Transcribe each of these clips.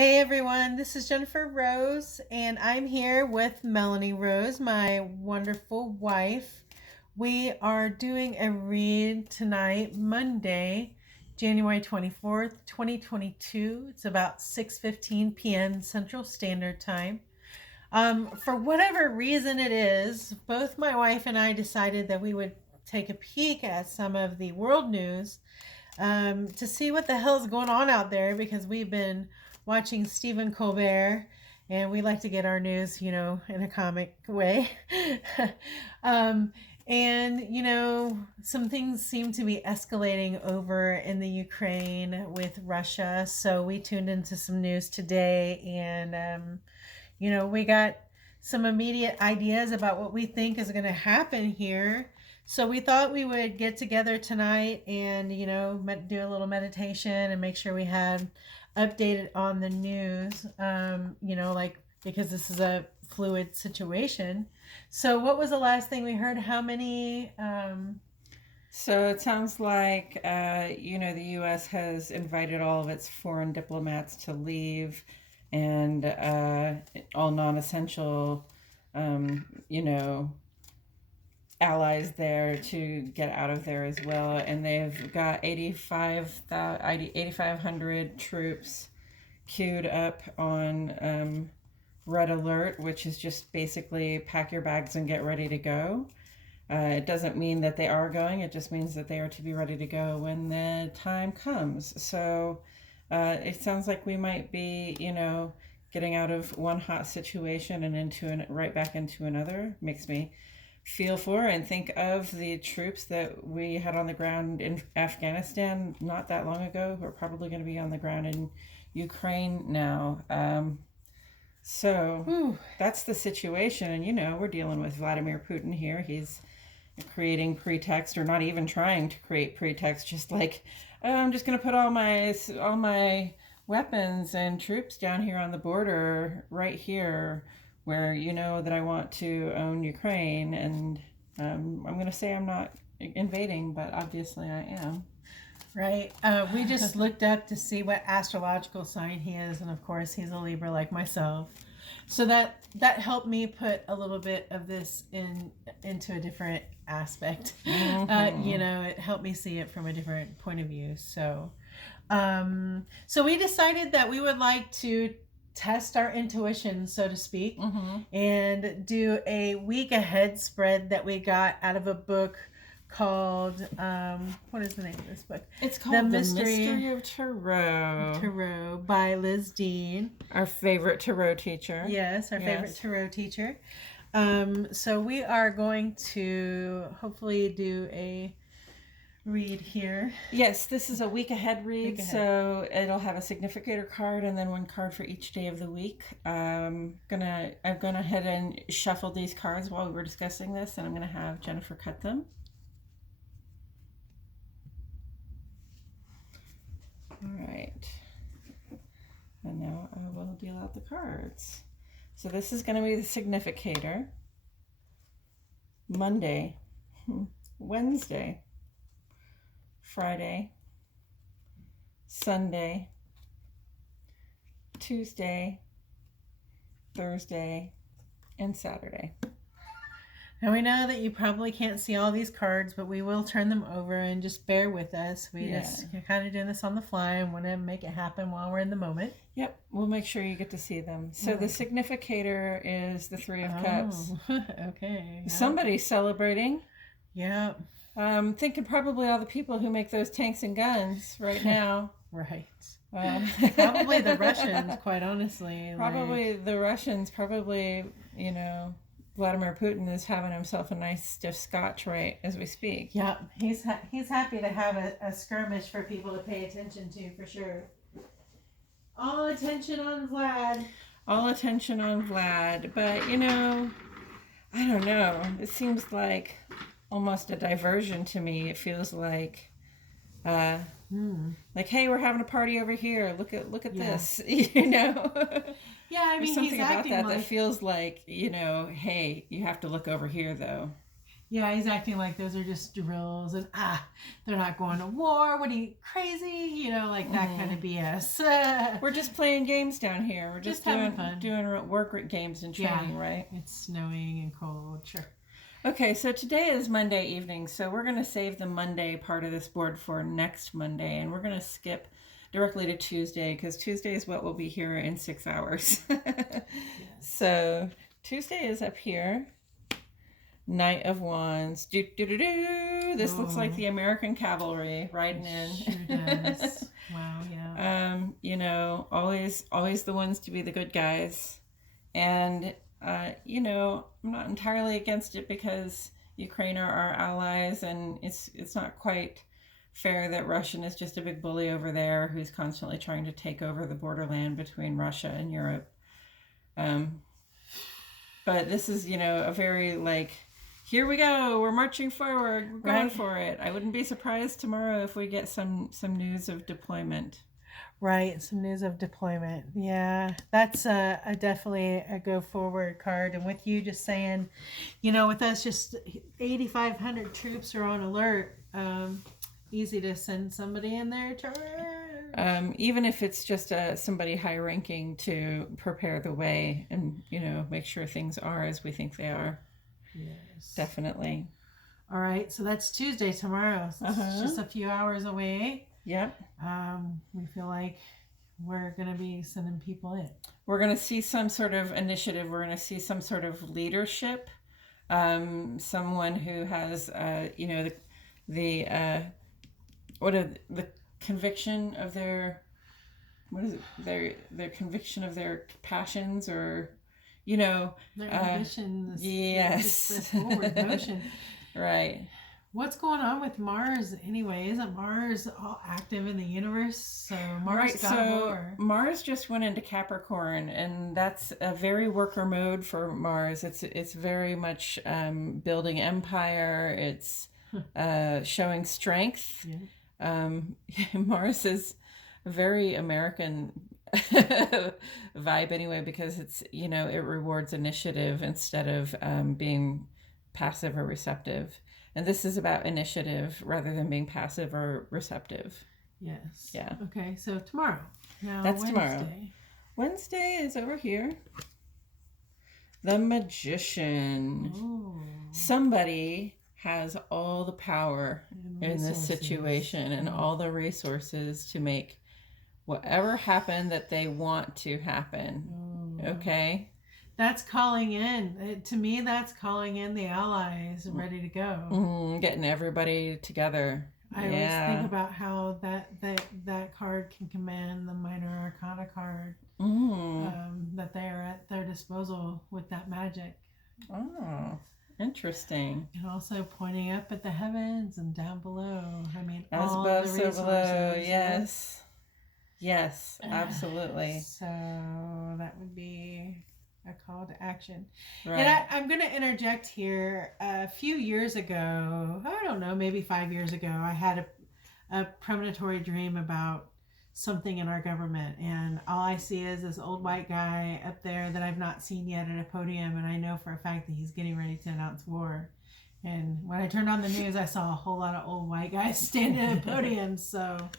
Hey everyone, this is Jennifer Rose, and I'm here with Melanie Rose, my wonderful wife. We are doing a read tonight, Monday, January 24th, 2022. It's about 6:15 p.m. Central Standard Time. For whatever reason it is, both my wife and I decided that we would take a peek at some of the world news to see what the hell's going on out there because we've been watching Stephen Colbert and we like to get our news, in a comic way. um, some things seem to be escalating over in the Ukraine with Russia. So we tuned into some news today and, we got some immediate ideas about what we think is going to happen here. So we thought we would get together tonight and, do a little meditation and make sure we had updated on the news, because this is a fluid situation. So what was the last thing we heard? How many? So it sounds like, the U.S. has invited all of its foreign diplomats to leave and all non-essential, allies there to get out of there as well. And they've got 8,500 troops queued up on red alert, which is just basically pack your bags and get ready to go. It doesn't mean that they are going. It just means that they are to be ready to go when the time comes. So it sounds like we might be, getting out of one hot situation and right back into another. Makes me feel for and think of the troops that we had on the ground in Afghanistan not that long ago, who are probably going to be on the ground in Ukraine now. That's the situation. And, we're dealing with Vladimir Putin here. He's creating pretext, or not even trying to create pretext, just like, oh, I'm just going to put all my weapons and troops down here on the border right here where that I want to own Ukraine. And I'm going to say I'm not invading, but obviously I am. Right. We just looked up to see what astrological sign he is, and of course he's a Libra like myself. So that helped me put a little bit of this into a different aspect. Mm-hmm. It helped me see it from a different point of view. So we decided that we would like to test our intuition, so to speak, and do a week ahead spread that we got out of a book called what is the name of this book? It's called The Mystery of Tarot. Tarot by Liz Dean, our favorite tarot teacher. Yes, our favorite tarot teacher. So we are going to hopefully do a read here. Yes, this is a week ahead read, so it'll have a significator card and then one card for each day of the week. I've gone ahead and shuffled these cards while we were discussing this, and I'm gonna have Jennifer cut them. All right, and now I will deal out the cards. So this is going to be the significator. Monday, Wednesday, Friday, Sunday, Tuesday, Thursday, and Saturday. Now we know that you probably can't see all these cards, but we will turn them over and just bear with us. We just kind of doing this on the fly and want to make it happen while we're in the moment. Yep, we'll make sure you get to see them. So the significator is the Three of Cups. Okay. Yep. Somebody's celebrating. Yeah. Thinking probably all the people who make those tanks and guns right now. Right. Probably the Russians, quite honestly. Probably the Russians, Vladimir Putin is having himself a nice stiff scotch right as we speak. Yeah, he's happy to have a skirmish for people to pay attention to, for sure. All attention on Vlad. All attention on Vlad. But, I don't know. It seems like almost a diversion to me. It feels like, like, hey, we're having a party over here. Look at this, Yeah, I mean, there's something he's about acting that feels like, hey, you have to look over here, though. Yeah, he's acting like those are just drills and they're not going to war. What are you, crazy? You know, like that kind of BS. We're just playing games down here. We're just having fun. doing work games and training, right? It's snowing and cold. Sure. Okay, so today is Monday evening, so we're going to save the Monday part of this board for next Monday, and we're going to skip directly to Tuesday because Tuesday is what will be here in 6 hours. Yes. So Tuesday is up here. Knight of Wands. This looks like the American cavalry riding in. Sure does. Wow, yeah. You know, always the ones to be the good guys. And you know, I'm not entirely against it because Ukraine are our allies, and it's not quite fair that Russia is just a big bully over there who's constantly trying to take over the borderland between Russia and Europe. But this is, you know, a very like, here we go, we're marching forward, we're going for it. I wouldn't be surprised tomorrow if we get some news of deployment. Right, some news of deployment. Yeah, that's definitely a go forward card. And with you just saying, you know, with us just 8,500 troops are on alert, easy to send somebody in there to even if it's just somebody high ranking to prepare the way and, you know, make sure things are as we think they are. Yes. Definitely. All right, so that's Tuesday tomorrow. So it's just a few hours away. Yep. We feel like we're going to be sending people in. We're going to see some sort of initiative. We're going to see some sort of leadership. Someone who has, you know, the conviction of their, what is it? Their conviction of their passions, or, you know, their ambitions. Yes. The forward motion. Right. What's going on with Mars anyway? Isn't Mars all active in the universe? So Mars just went into Capricorn, and that's a very worker mode for Mars. It's very much building empire. It's showing strength. Yeah. Mars is a very American vibe anyway, because it's, you know, it rewards initiative instead of being passive or receptive. And this is about initiative rather than being passive or receptive. Yes. Yeah. Okay, so tomorrow. Now, that's Wednesday. Tomorrow. Wednesday is over here. The Magician. Ooh. Somebody has all the power in this situation and all the resources to make whatever happen that they want to happen. Ooh. Okay? That's calling in. To me, that's calling in the allies ready to go. Getting everybody together. I always think about how that card can command the minor arcana card that they are at their disposal with that magic. Oh, interesting. And also pointing up at the heavens and down below. I mean, as all above, the so below. Yes. Yes, absolutely. So that would be a call to action. Right. And I'm going to interject here. A few years ago, I don't know, maybe 5 years ago, I had a premonitory dream about something in our government, and all I see is this old white guy up there that I've not seen yet at a podium, and I know for a fact that he's getting ready to announce war. And when I turned on the news, I saw a whole lot of old white guys standing at podiums. So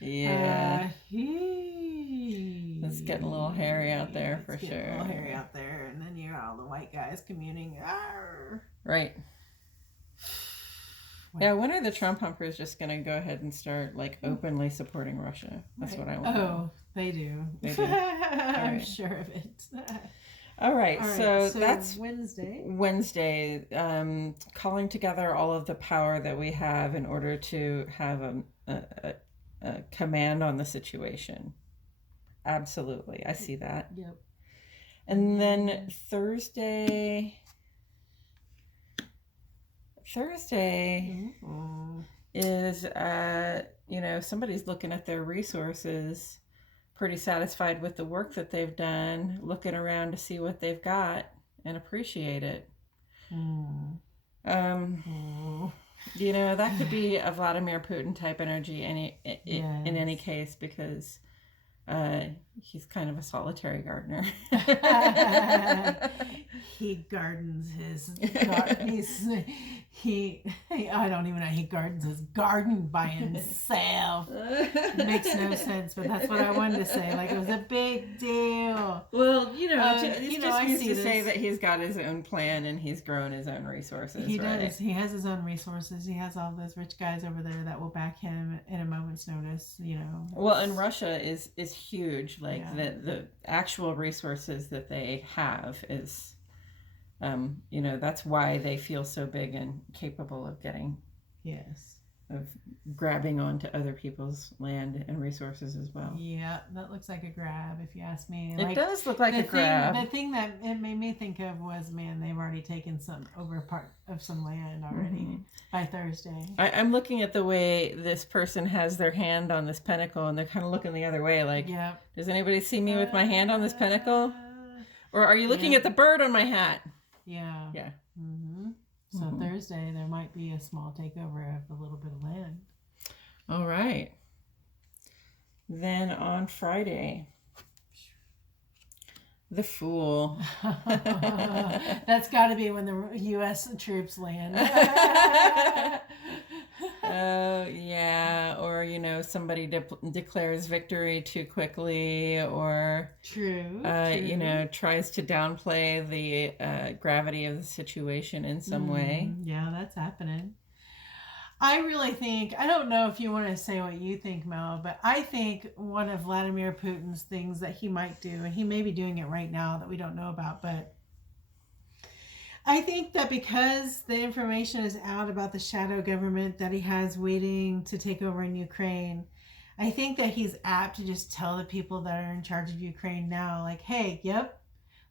yeah, it's getting a little hairy out there for sure. A little hairy out there, and then you got all the white guys communing. Arr. Right. Yeah, when are the Trump humpers just going to go ahead and start like openly supporting Russia? That's what I want. Oh, they do. They do. I'm sure of it. All right, so that's Wednesday. Wednesday, calling together all of the power that we have in order to have a command on the situation. Absolutely, I see that. Yep. And then Thursday is, you know, somebody's looking at their resources, pretty satisfied with the work that they've done, looking around to see what they've got and appreciate it. You know, that could be a Vladimir Putin type energy in any case, because he's kind of a solitary gardener. He gardens his I don't even know, he gardens his garden by himself. It makes no sense, but that's what I wanted to say. Like, it was a big deal. Well, it you know, just I means see to say this. that he's got his own plan and he's grown his own resources, He right? does. He has his own resources. He has all those rich guys over there that will back him in a moment's notice, you know. Well, and Russia is huge. Like, Yeah. the actual resources that they have is, that's why they feel so big and capable of Yes. of grabbing onto other people's land and resources as well. Yeah, that looks like a grab, if you ask me. It does look like a grab. The thing that it made me think of was, man, they've already taken some over part of some land already by Thursday. I'm looking at the way this person has their hand on this pentacle, and they're kind of looking the other way, like, does anybody see me with my hand on this pentacle? Or are you looking at the bird on my hat? Yeah. Yeah. Mm-hmm. So Thursday, there might be a small takeover of a little bit of land. All right. Then on Friday, the Fool. That's got to be when the U.S. troops land. Yeah. Or, somebody declares victory too quickly, or True. Tries to downplay the gravity of the situation in some way. Yeah, that's happening. I really think, I don't know if you want to say what you think, Mel, but I think one of Vladimir Putin's things that he might do, and he may be doing it right now that we don't know about, but I think that because the information is out about the shadow government that he has waiting to take over in Ukraine, I think that he's apt to just tell the people that are in charge of Ukraine now, like, hey,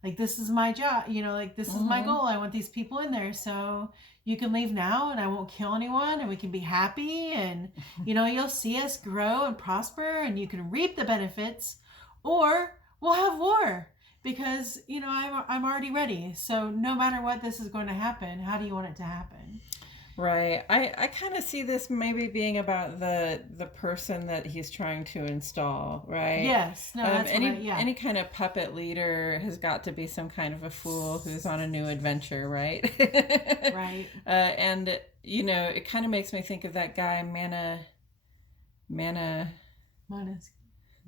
like, this is my job, like, this is my goal. I want these people in there, so you can leave now and I won't kill anyone and we can be happy and, you'll see us grow and prosper and you can reap the benefits, or we'll have war because, I'm already ready. So no matter what, this is going to happen. How do you want it to happen? Right. I kind of see this maybe being about the person that he's trying to install, right? Yes. No, that's any kind of puppet leader has got to be some kind of a fool who's on a new adventure, right? Right. And, it kind of makes me think of that guy, Måneskin.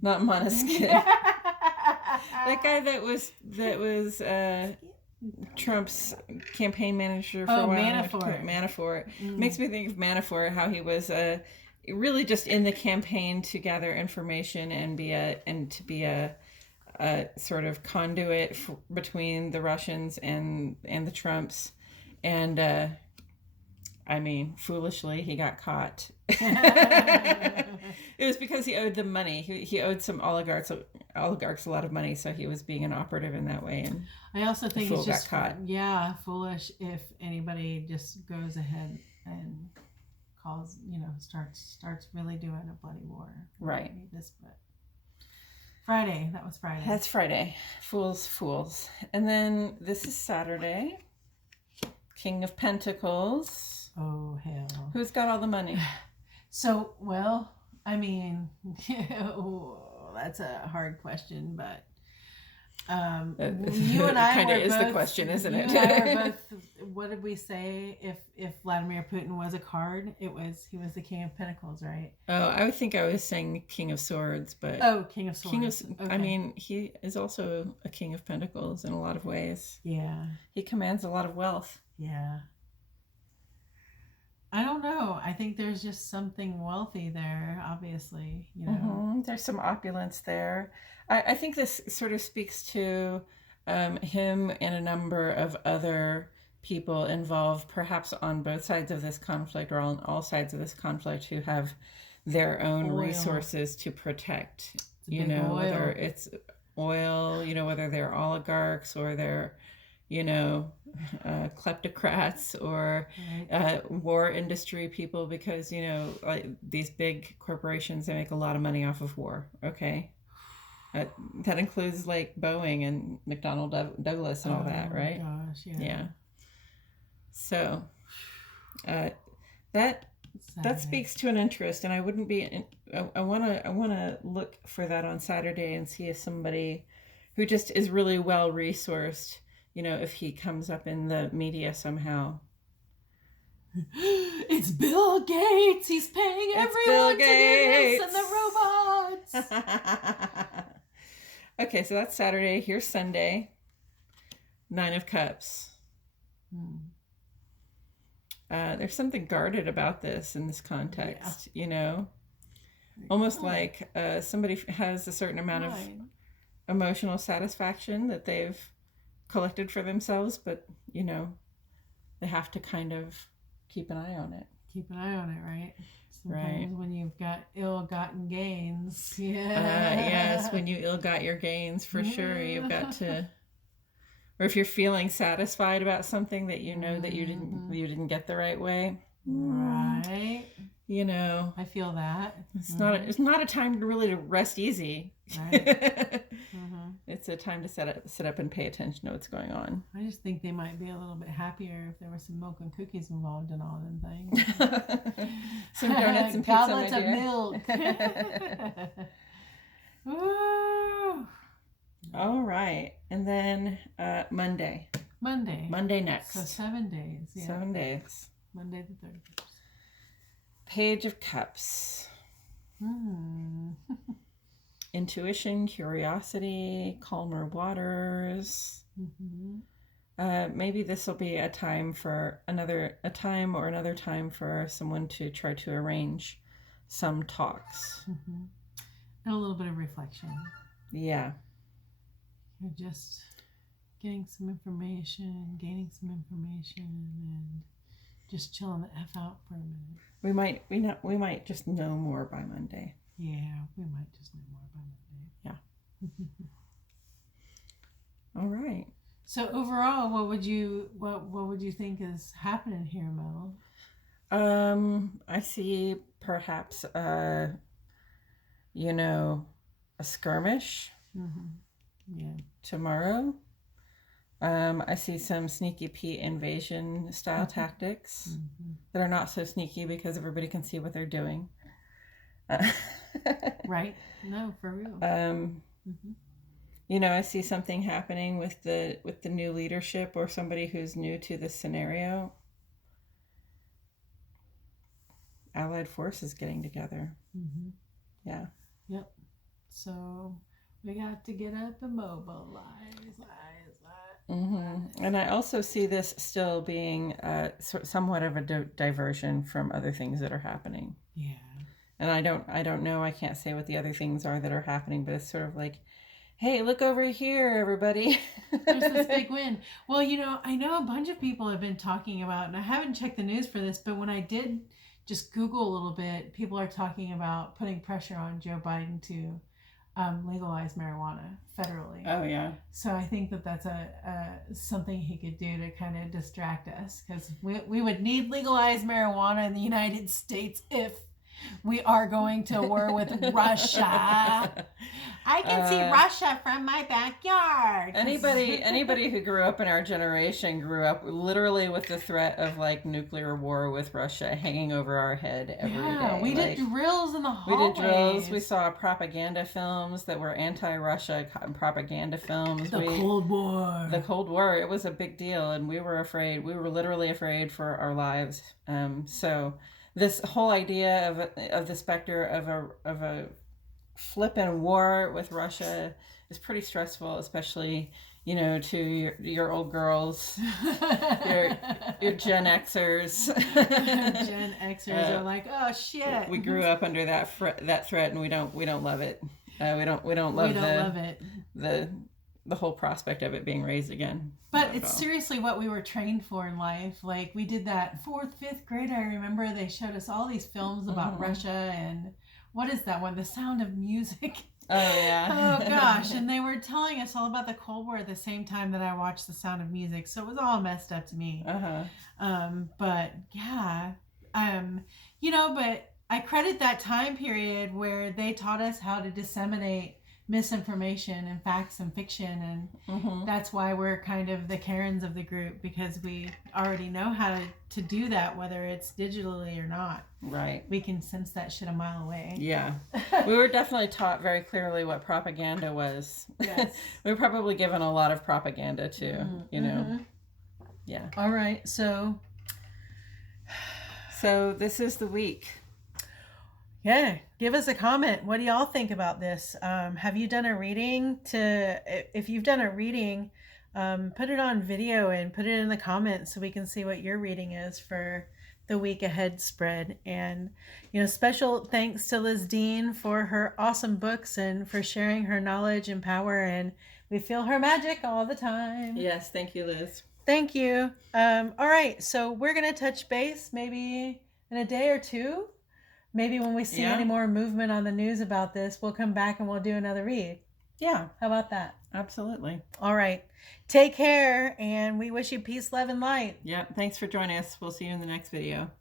Not Måneskin. That guy that was Trump's campaign manager for a while. Manafort. Makes me think of Manafort, how he was really just in the campaign to gather information and to be a sort of conduit between the Russians and the Trumps. And foolishly, he got caught. It was because he owed them money. He owed some oligarchs a lot of money, so he was being an operative in that way. And I also think it's just foolish if anybody just goes ahead and calls, starts really doing a bloody war. Right. Friday. That was Friday. That's Friday. Fools. And then this is Saturday. King of Pentacles. Oh, hell. Who's got all the money? So, that's a hard question, but you and I kind of is both, the question, isn't it? You and I were both, what did we say if Vladimir Putin was a card? He was the King of Pentacles, right? Oh, I would think I was saying King of Swords, but King of Swords. Okay. He is also a King of Pentacles in a lot of ways. Yeah. He commands a lot of wealth. Yeah. I don't know. I think there's just something wealthy there, obviously. There's some opulence there. I think this sort of speaks to him and a number of other people involved, perhaps on both sides of this conflict or on all sides of this conflict, who have their own resources to protect. Whether it's oil, whether they're oligarchs or they're kleptocrats or war industry people, because like these big corporations, they make a lot of money off of war. Okay, that includes like Boeing and McDonnell Douglas and all that, right? Gosh, yeah. So that speaks to an interest, and I wouldn't be. I want to look for that on Saturday and see if somebody who just is really well resourced, if he comes up in the media somehow. It's Bill Gates. He's paying everyone to do this and the robots. Okay, so that's Saturday. Here's Sunday. 9 of Cups. There's something guarded about this in this context, you know? Almost like somebody has a certain amount of emotional satisfaction that they've collected for themselves, but, you know, they have to kind of keep an eye on it. Keep an eye on it, right? Sometimes when you've got ill-gotten gains. Yes, when you ill-got your gains, for sure, you've got to... Or if you're feeling satisfied about something that you know that you didn't get the right way. Right. You know. I feel that. It's not a time to really rest easy. Right. It's a time to sit up and pay attention to what's going on. I just think they might be a little bit happier if there was some milk and cookies involved in all them things. Some donuts and pizza. Goblets of milk. Ooh. All right. And then Monday. Monday next. So 7 days. Yeah. 7 days. Monday the 31st. Page of Cups. Intuition, curiosity, calmer waters. Maybe this will be a time for another time for someone to try to arrange some talks. And a little bit of reflection. Yeah. You're just getting some information, gaining some information, and just chilling the F out for a minute. We might just know more by Monday. Yeah, we might just know more by Monday. Yeah. All right. So overall, what would you think is happening here, Mel? I see perhaps a skirmish. Yeah. Tomorrow. I see some sneaky Pete invasion style tactics that are not so sneaky because everybody can see what they're doing. Right. No, for real. I see something happening with the new leadership or somebody who's new to this scenario. Allied forces getting together. Yeah. Yep. So we got to get up and mobilize. And I also see this still being somewhat of a diversion from other things that are happening. Yeah. And I don't know. I can't say what the other things are that are happening, but it's sort of like, hey, look over here, everybody. There's this big win. Well, I know a bunch of people have been talking about, and I haven't checked the news for this, but when I did just Google a little bit, people are talking about putting pressure on Joe Biden to legalize marijuana federally. Oh, yeah. So I think that that's something he could do to kind of distract us, because we would need legalized marijuana in the United States if we are going to war with Russia. I can see Russia from my backyard. Anybody who grew up in our generation grew up literally with the threat of nuclear war with Russia hanging over our head every day. We did drills in the hallways. We did drills. We saw propaganda films that were anti-Russia propaganda films. Cold War. The Cold War. It was a big deal, and we were afraid. We were literally afraid for our lives. So this whole idea of the specter of a flippin' war with Russia is pretty stressful, especially to your old girls, your Gen Xers. Gen Xers are like, oh shit. We grew up under that threat, and we don't love it. We don't love it. The whole prospect of it being raised again. But it's seriously what we were trained for in life. Like, we did that 4th, 5th grade. I remember they showed us all these films about Russia, and what is that one? The Sound of Music. Oh, yeah. Oh, gosh. And they were telling us all about the Cold War at the same time that I watched The Sound of Music. So it was all messed up to me. But, yeah. But I credit that time period where they taught us how to disseminate misinformation and facts and fiction, and that's why we're kind of the Karens of the group, because we already know how to do that, whether it's digitally or not. Right. We can sense that shit a mile away. Yeah. We were definitely taught very clearly what propaganda was. Yes. We were probably given a lot of propaganda too, Yeah. All right, so So this is the week. Yeah, give us a comment. What do y'all think about this? Have you done a reading? If you've done a reading, put it on video and put it in the comments so we can see what your reading is for the week ahead spread. And special thanks to Liz Dean for her awesome books and for sharing her knowledge and power. And we feel her magic all the time. Yes, thank you, Liz. Thank you. All right, so we're gonna touch base maybe in a day or two. Maybe when we see any more movement on the news about this, we'll come back and we'll do another read. Yeah. How about that? Absolutely. All right. Take care, and we wish you peace, love, and light. Yeah. Thanks for joining us. We'll see you in the next video.